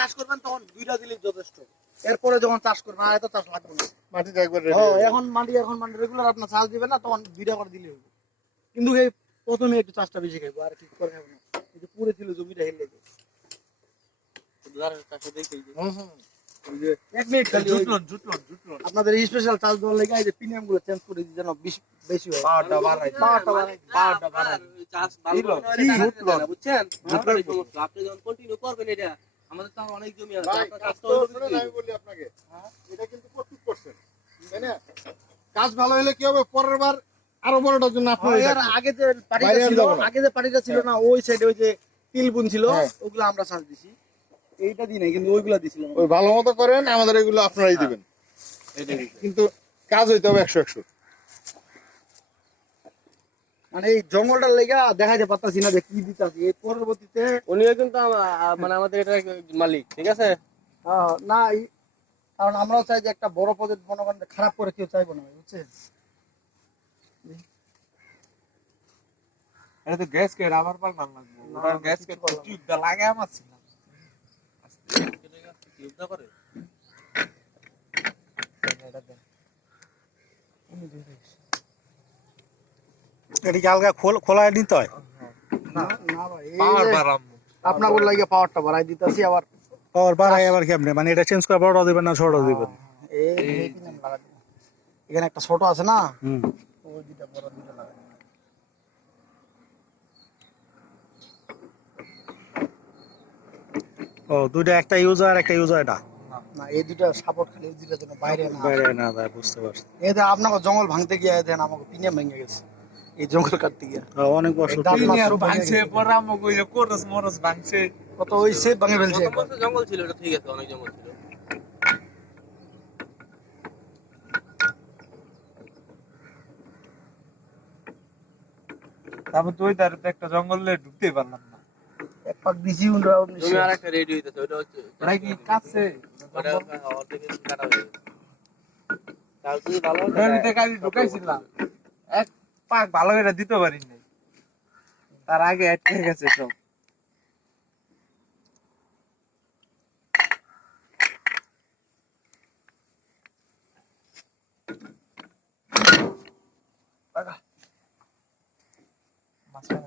চাষ করবেন তখন দুইটা দিলেই যথেষ্ট। এরপরে যখন চাষ করবেন আর এত চাষ লাগবে না। মাটিটা একবার রেডি এখন মাটি রেগুলার আপনার চাষ দিবেন না, তখন দুইটা করে দিলে হবে। কিন্তু এই প্রথমে একটু চাষটা বেশি খাইবো, আর কি করে খাবো না। এই যে পুরে ছিল জমিটা হেলে যায়। এক মিনিট খালি জুটলন আপনাদের স্পেশাল চাষ দেওয়ার লেগে এই যে প্রিমিয়াম গুলো চেঞ্জ করে দিই যেন বেশি হয়। পাওয়ারটা বাড়াই চাষ ভালো করে জুটলন বুঝছেন। আপনি যখন কন্টিনিউ করবেন এটা আমাদের তো অনেক জমি আছে, আপনার কাজ তো আমি বলি আপনাকে এটা কিন্তু 25%, তাই না? কাজ ভালো হলে কি হবে, পরের বার আরো বড়টার জন্য আপনার আগে যে পাড়িটা ছিল না ওই সাইডে ওই যে তিল বুন ছিল ওগুলো আমরা চাষ দিছি, এইটা দিই নাই কিন্তু ওইগুলা দিছিলাম। ওই ভালো মতো করেন, আমাদের এগুলো আপনারাই দিবেন, কিন্তু কাজ হইতে হবে 100-100। মানে এই জঙ্গলটার লেগা দেখাইতে পারতাছি না যে কি দিতাছি, এই পরবর্তীতে উনিও কিন্তু মানে আমাদের এটা মালিক, ঠিক আছে না, কারণ আমরাও চাই যে একটা বড় প্রজেক্ট মনে করেন খারাপ করে কেউ চাইবো না, বুঝছেন। এটা তো গ্যাস কে রাবার পার না লাগবে, ওটার গ্যাস কে টিউবটা লাগে আমার ছিল টিউবটা করে এটা কি আলগা খোলায় নিতে হয়? না না ভাই, পাওয়ার বাড়াম আপনার লাগে পাওয়ারটা বাড়াই দিতাছি আবার। পাওয়ার বাড়ায় আবার কেমনে, মানে এটা চেঞ্জ করে বড় দিবেন না ছোট দিবেন? এখানে একটা ছোট আছে না, হুম, ওই দুইটা বড় দুইটা লাগাই। ও দুইটা, একটা ইউজার একটা ইউজার, এটা না এই দুইটা সাপোর্ট খালি, এই দুইটা যেন বাইরে না বাইরে না যায়, বুঝতে পারছি। এই যে আপনাকে জঙ্গল ভাঙতে গিয়ে দেন আমাকে পিনিয়া ভেঙে গেছে, এই জঙ্গল কাটতে গিয়ে অনেক বছর ভাঙছে পরে আমাকে ওই যে কোরস মরস ভাঙছে কত ওই সেপ ভাঙে ফেলছে। জঙ্গল ছিল এটা, ঠিক আছে, অনেক জঙ্গল ছিল। তারপর তুই তার একটা জঙ্গলে ঢুকতে পারলাম না। এক পাক দিছি তুমি আর একটা রেডি হইতেছে, ওটা হচ্ছে ওটা কি কাছে ওটা অর্ধেক কাটা হয়ে গেছে। তাও তুই ভালো জমিতে কালি ঢুকাইছিলাম, এক পাক ভালো করে দিতে পারিনি, তার আগে আটকে গেছে সব।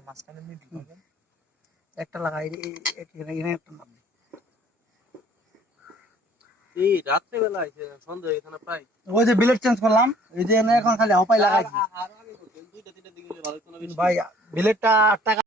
মাঝখানে মিডিল একটা লাগাই এখানে একটা নাম। এই রাত্রে বেলা আইছে, সন্ধ্যা এখানে প্রায় ওই যে বিলেট চেঞ্জ করলাম, এই যে এখন খালি হপাই লাগাইছি আর আগে দুইটা তিনটা দিকে ভালো কোনো ভাই, বিলেটটা টাকা